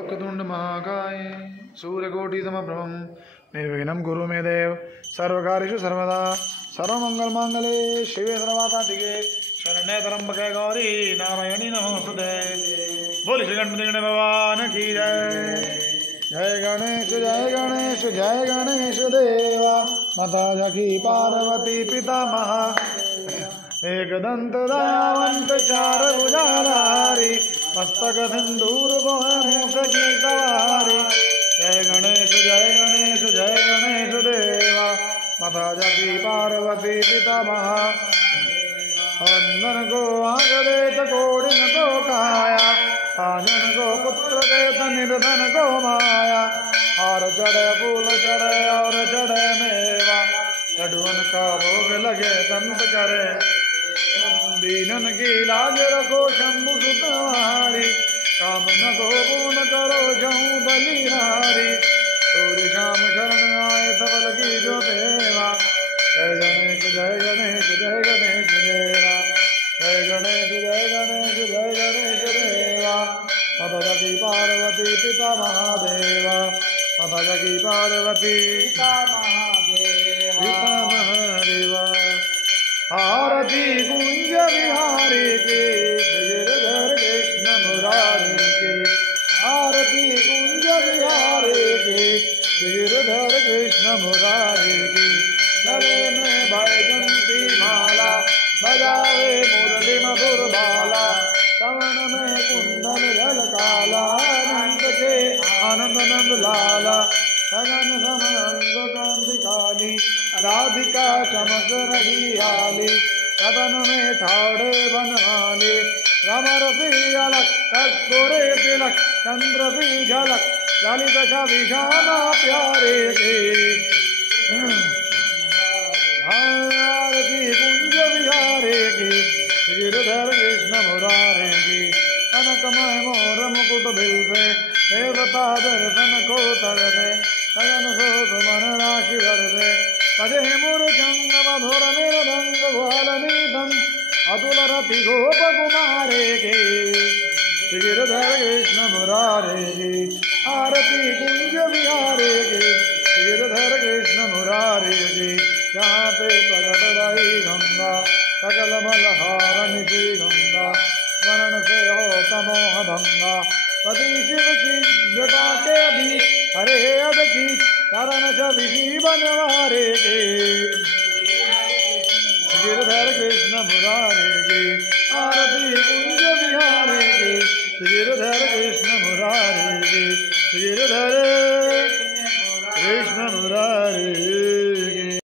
वक्रतुंड महाकाय सूर्यकोटि समप्रभं निर्विघ्नं कुरु मे देव सर्वकार्येषु सर्वदा सर्वमंगलमांगल्ये शिवे सर्वासाधिके शरण्ये त्र्यंबके गौरी नारायणी नमोस्तुते। बोल श्री गणपति गण भगवान की जय। जय गणेश जय गणेश जय गणेश देवा माता जकी पार्वती पितामह एकदंत दयावंत चार भुजाधारी मस्तक सिंदूर मूस की सवारी। जय गणेश जय गणेश जय गणेश देवा माता जकी पार्वती पितामह वंदन को आग देत कोडिन को काया आजन को पुत्र देत निर्धन को माया। और चढ़े फूल चढ़े और चढ़े मेवा लड्डुअन का भोग लगे दंत करे। दीनन की लाज रखो शंभु सुतवारी कामन को पूर्ण करो जाऊं बलिहारी। सूर्य शाम शरण आए सबल की जो देवा। जय गणेश जय गणेश जय गणेश देवा। जय गणेश जय गणेश जय गणेश देवा माता जकी पार्वती पिता महादेवा। माता जकी पार्वती पिता महादेवा। आरती कुंज बिहारी की गिरधर कृष्ण मुरारी की। आरती कुंज बिहारी की गिरधर कृष्ण मुरारी की। गले में बैजंती माला बजावे मुरली मधुर बाला। कमन में कुंडल जल काला आनंद के आनंद नंद लाला। सगन समंग कांति काली राधिका चमक रही आली। सदन में ठाड़े बनवाली रमर भी अलग कस्तूरे तिलक चंद्र भी झलक ललित छवि श्यामा प्यारे के। आरती कुंज बिहारे की गिरधर कृष्ण मुरारे की। कनकमय मोर मुकुट बिलसे देवता दर्शन को तरसे। सगन शोक मन राशि वर्षे पदे मूर्छंग मधुर मृदंग ग्वालनीतम अतुल रति गोप कुमारे के। गिरधर कृष्ण मुरारे की। आरती कुंज बिहारे की गिरधर कृष्ण मुरारे की। जहाँ पे प्रकट रही गंगा सकल मलहारणी श्री गंगा। स्मरण से हो तमोह भंगा पति शिव की जटा के भी हरे अद की चरण छवि बनवारे के। गिरधर कृष्ण मुरारे के। आरती कुंज बिहारे के गिरधर कृष्ण मुरारे के। गिरधर कृष्ण मुरारे।